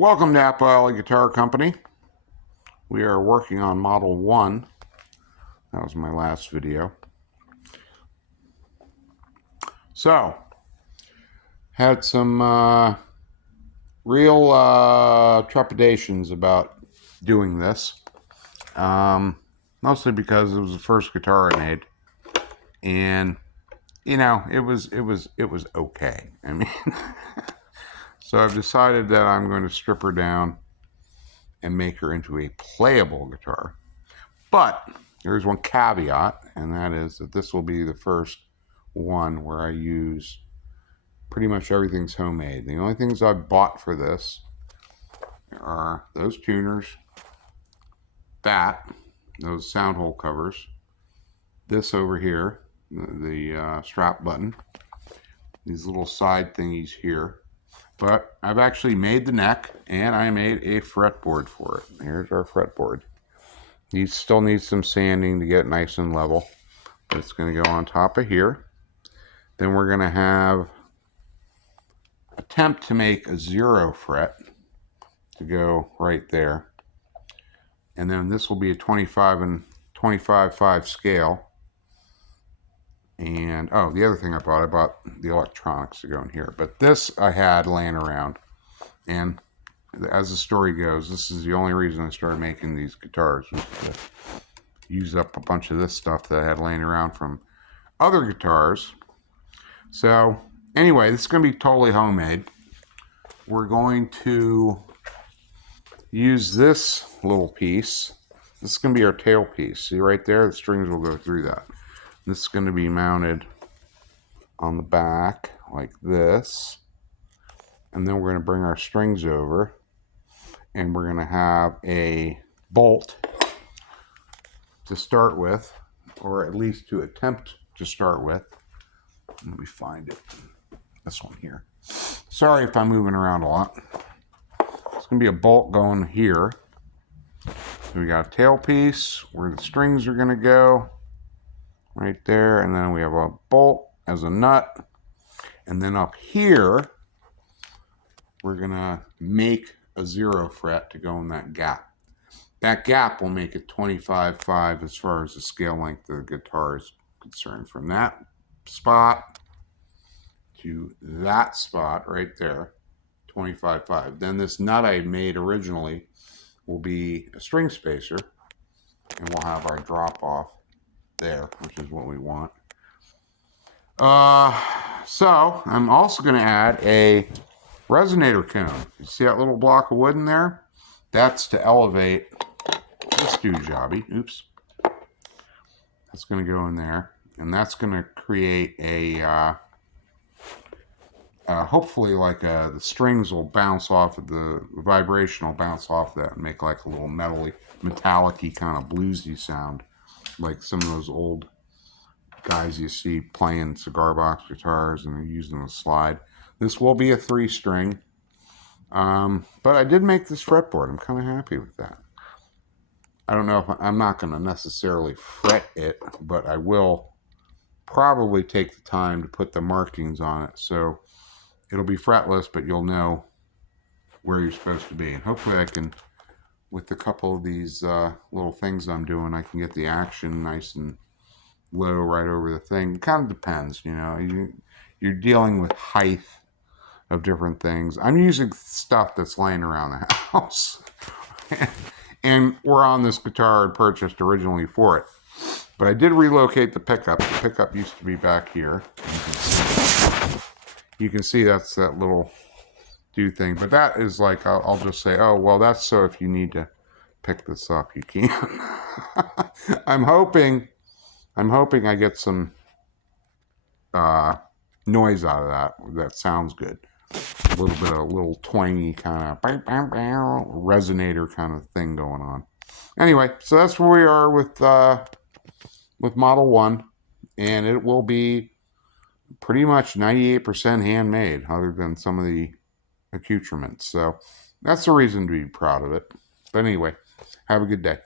Welcome to Apple Alley Guitar Company. We are working on Model 1. That was my last video. So, had some real trepidations about doing this. Mostly because it was the first guitar I made. And, you know, it was okay. I mean, so I've decided that I'm going to strip her down and make her into a playable guitar. But there's one caveat, and that is that this will be the first one where I use pretty much everything's homemade. The only things I bought for this are those tuners, those sound hole covers, this over here, the strap button, these little side thingies here. But I've actually made the neck, and I made a fretboard for it. Here's our fretboard. You still need some sanding to get nice and level. But it's going to go on top of here. Then we're going to attempt to make a 0 fret to go right there. And then this will be a 25 and 25/5 scale. And, oh, the other thing I bought the electronics to go in here. But this I had laying around. And as the story goes, this is the only reason I started making these guitars, was to use up a bunch of this stuff that I had laying around from other guitars. So, anyway, this is going to be totally homemade. We're going to use this little piece. This is going to be our tail piece. See right there? The strings will go through that. This is going to be mounted on the back like this. And then we're going to bring our strings over. And we're going to have a bolt to start with, or at least to attempt to start with. Let me find it. This one here. Sorry if I'm moving around a lot. It's going to be a bolt going here. So we got a tail piece where the strings are going to go. Right there. And then we have a bolt as a nut. And then up here, we're going to make a 0 fret to go in that gap. That gap will make it 25/5 as far as the scale length of the guitar is concerned. From that spot to that spot right there, 25/5. Then this nut I made originally will be a string spacer, and we'll have our drop off there, which is what we want. So I'm also going to add a resonator cone. You see that little block of wood in there? That's to elevate this doo-jobby. Oops. That's going to go in there. And that's going to create a, hopefully like the strings will bounce off of the vibration will bounce off that and make like a little metallic-y kind of bluesy sound. Like some of those old guys you see playing cigar box guitars and they're using a slide. This will be a 3-string, but I did make this fretboard. I'm kind of happy with that. I don't know if I'm not going to necessarily fret it, but I will probably take the time to put the markings on it. So it'll be fretless, but you'll know where you're supposed to be. And hopefully I can, with a couple of these little things I'm doing, I can get the action nice and low right over the thing. It kind of depends, you know. You're dealing with height of different things. I'm using stuff that's laying around the house. And we're on this guitar I purchased originally for it. But I did relocate the pickup. The pickup used to be back here. You can see that's that little do thing. But that is like, I'll just say, oh, well, that's so if you need to pick this up, you can. I'm hoping I get some noise out of that. That sounds good. A little twangy kind of resonator kind of thing going on. Anyway, so that's where we are with Model 1, and it will be pretty much 98% handmade, other than some of the accoutrements. So that's the reason to be proud of it. But anyway, have a good day.